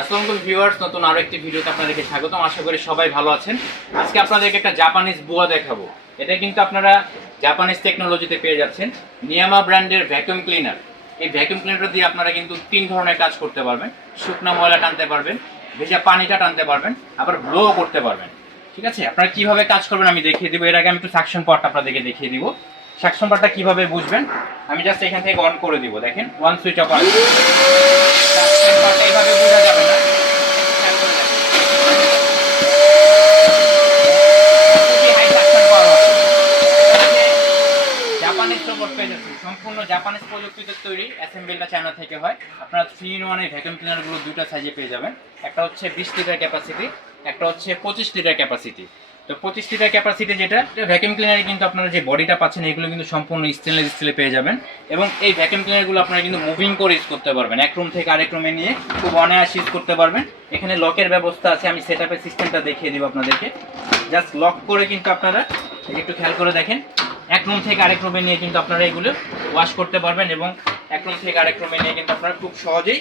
আসসালামু আলাইকুম ভিউয়ার্স, নতুন আরো একটি ভিডিওতে আপনাদেরকে স্বাগতম। আশা করি সবাই ভালো আছেন। আজকে আপনাদেরকে একটা জাপানিজ বুয়া দেখাবো। এটা কিন্তু আপনারা জাপানিজ টেকনোলজিতে পেয়ে যাচ্ছেন। নিয়ামা ব্র্যান্ডের ভ্যাকুয়াম ক্লিনার। এই ভ্যাকুয়াম ক্লিনার দিয়ে আপনারা কিন্তু 3 ধরনের কাজ করতে পারবেন। শুকনা ময়লা টানতে পারবেন, ভেজা পানিটা টানতে পারবেন, আবার ব্লো করতে পারবেন। ঠিক আছে, আপনারা কিভাবে কাজ করবেন আমি দেখিয়ে দিব। এর আগে আমি একটু সাকশন পার্টটা আপনাদেরকে দেখিয়ে দিব। সাকশন পার্টটা কিভাবে বুঝবেন আমি জাস্ট এখান থেকে অন করে দিব। দেখেন, ওয়ান সুইচ অফ আছে। সাকশন পার্টটা এইভাবে বোঝা যাবে না। সম্পূর্ণ জাপানিজ প্রযুক্তিতে তৈরি, অ্যাসেম্বলটা চায়না থেকে হয়। আপনারা 3-in-1 এই ভ্যাকুয়াম ক্লিনারগুলো দুটো সাইজে পেয়ে যাবেন। একটা হচ্ছে 20 লিটার ক্যাপাসিটি, একটা হচ্ছে 25 লিটার ক্যাপাসিটি। তো 25 লিটার ক্যাপাসিটি যেটা ভ্যাকুয়াম ক্লিনারে কিন্তু আপনারা যে বডিটা পাচ্ছেন এগুলো কিন্তু সম্পূর্ণ স্টেনলেস স্টিলে পেয়ে যাবেন। এবং এই ভ্যাকুয়াম ক্লিনারগুলো আপনারা কিন্তু মুভিং করে ইউজ করতে পারবেন, এক রুম থেকে আরেক রুমে নিয়ে খুব অনায়াসে ইউজ করতে পারবেন। এখানে লকের ব্যবস্থা আছে, আমি সেটআপের সিস্টেমটা দেখিয়ে দিব আপনাদেরকে। জাস্ট লক করে কিন্তু আপনারা একটু খেয়াল করে দেখেন, এক রুম থেকে আরেক রুমে নিয়ে কিন্তু আপনারা এগুলো ওয়াশ করতে পারবেন এবং এক রুম থেকে আরেক রুমে নিয়ে কিন্তু আপনারা খুব সহজেই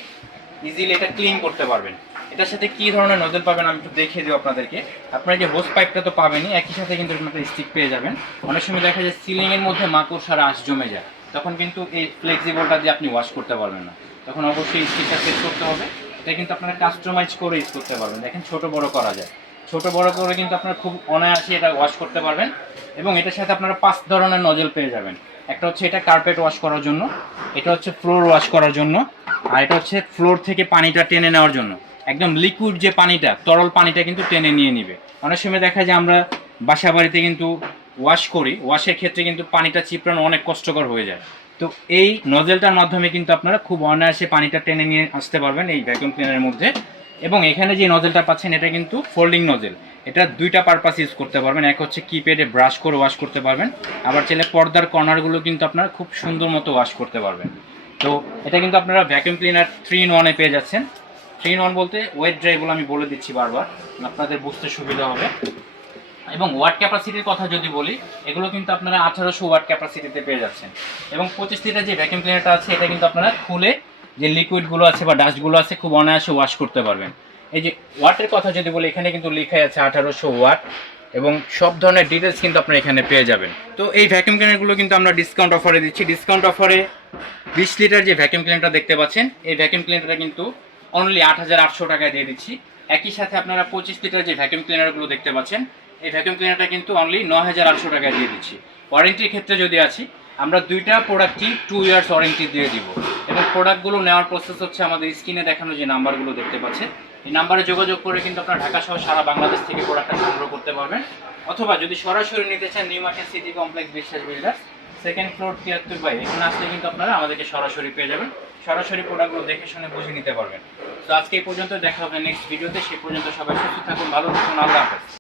ইজিলি এটা ক্লিন করতে পারবেন। এটার সাথে কি ধরনের নজল পাবেন আমি একটু দেখিয়ে দেবো আপনাদেরকে। আপনারা যে হোস পাইপটা তো পাবেনই, একই সাথে কিন্তু একটা স্টিক পেয়ে যাবেন। অনেক সময় দেখা যায় সিলিংয়ের মধ্যে মাকড়সার আঁশ জমে যায়, তখন কিন্তু এই ফ্লেক্সিবলটা দিয়ে আপনি ওয়াশ করতে পারবেন না, তখন অবশ্যই স্টিকটা সেট করতে হবে। এটা কিন্তু আপনারা কাস্টমাইজ করে ইউজ করতে পারবেন। দেখেন, ছোট বড় করা যায়, ছোট বড় করে কিন্তু আপনারা খুব অনায়াসে এটা ওয়াশ করতে পারবেন। এবং এটার সাথে আপনারা 5 ধরনের নজল পেয়ে যাবেন। একটা হচ্ছে এটা কার্পেট ওয়াশ করার জন্য, এটা হচ্ছে ফ্লোর ওয়াশ করার জন্য, আর এটা হচ্ছে ফ্লোর থেকে পানিটা টেনে নেওয়ার জন্য। একদম লিকুইড যে পানিটা, তরল পানিটা কিন্তু টেনে নিয়ে নিবে। অনেক সময় দেখা যায় আমরা বাসা বাড়িতে কিন্তু ওয়াশ করি, ওয়াশের ক্ষেত্রে কিন্তু পানিটা চিপড়ানো অনেক কষ্টকর হয়ে যায়। তো এই নজেলটার মাধ্যমে কিন্তু আপনারা খুব অনায়াসে পানিটা টেনে নিয়ে আসতে পারবেন এই ভ্যাকুয়াম ক্লিনারের মধ্যে। এবং এখানে যে নজেলটা পাচ্ছেন এটা কিন্তু ফোল্ডিং নজেল। এটা দুইটা পারপাস ইউজ করতে পারবেন। এক হচ্ছে কিপ্যাডে ব্রাশ করে ওয়াশ করতে পারবেন, আবার চাইলে পর্দার কর্নারগুলো কিন্তু আপনারা খুব সুন্দর মতো ওয়াশ করতে পারবেন। তো এটা কিন্তু আপনারা ভ্যাকুয়াম ক্লিনার 3-in-1 পেয়ে যাচ্ছেন। 3-in-1 বলতে ওয়েট ড্রাইগুলো আমি বলে দিচ্ছি বারবার, আপনাদের বুঝতে সুবিধা হবে। এবং ওয়াট ক্যাপাসিটির কথা যদি বলি, এগুলো কিন্তু আপনারা 1800 ওয়াট ক্যাপাসিটিতে পেয়ে যাচ্ছেন। এবং 25 লিটার যে ভ্যাকুয়াম ক্লিনারটা আছে এটা কিন্তু আপনারা খুলে যে লিকুইডগুলো আছে বা ডাস্টগুলো আছে খুব অনায়াসে ওয়াশ করতে পারবেন। এই যে ওয়াটের কথা যদি বলি, এখানে কিন্তু লেখা আছে 1800 ওয়াট এবং সব ধরনের ডিটেলস কিন্তু আপনারা এখানে পেয়ে যাবেন। তো এই ভ্যাকুয়াম ক্লিনারগুলো কিন্তু আমরা ডিসকাউন্ট অফারে দিচ্ছি। ডিসকাউন্ট অফারে 20 লিটার যে ভ্যাকুয়াম ক্লিনারটা দেখতে পাচ্ছেন, এই ভ্যাকুয়াম ক্লিনারটা কিন্তু অনলি 8800 টাকায় দিয়ে দিচ্ছি। একই সাথে আপনারা 25 লিটার যে ভ্যাকুয়াম ক্লিনারগুলো দেখতে পাচ্ছেন, এই ভ্যাকুয়াম ক্লিনারটা কিন্তু অনলি 9800 টাকায় দিয়ে দিচ্ছি। ওয়ারেন্টির ক্ষেত্রে যদি আছি, আমরা দুইটা প্রোডাক্টই 2 ইয়ার্স ওয়ারেন্টি দিয়ে দিব। এবং প্রোডাক্টগুলো নেওয়ার প্রসেস হচ্ছে আমাদের স্ক্রিনে দেখানো যে নাম্বারগুলো দেখতে পাচ্ছেন, এই নাম্বারে যোগাযোগ করে কিন্তু আপনারা ঢাকা সহ সারা বাংলাদেশ থেকে প্রোডাক্টটা সংগ্রহ করতে পারবেন। অথবা যদি সরাসরি নিতে চান, নিউ মার্কেট সিটি কমপ্লেক্স বিশ্বাস বিল্ডার্স, 2nd ফ্লোর 73 বাই, এখানে আসলে কিন্তু আপনারা আমাদেরকে সরাসরি পেয়ে যাবেন। সরাসরি প্রোডাক্টগুলো দেখে শুনে বুঝে নিতে পারবেন। তো আজকে এই পর্যন্ত, দেখা হবে নেক্সট ভিডিওতে। সেই পর্যন্ত সবাই সুস্থ থাকুন, ভালো থাকুন, আল্লাহ হাফেজ।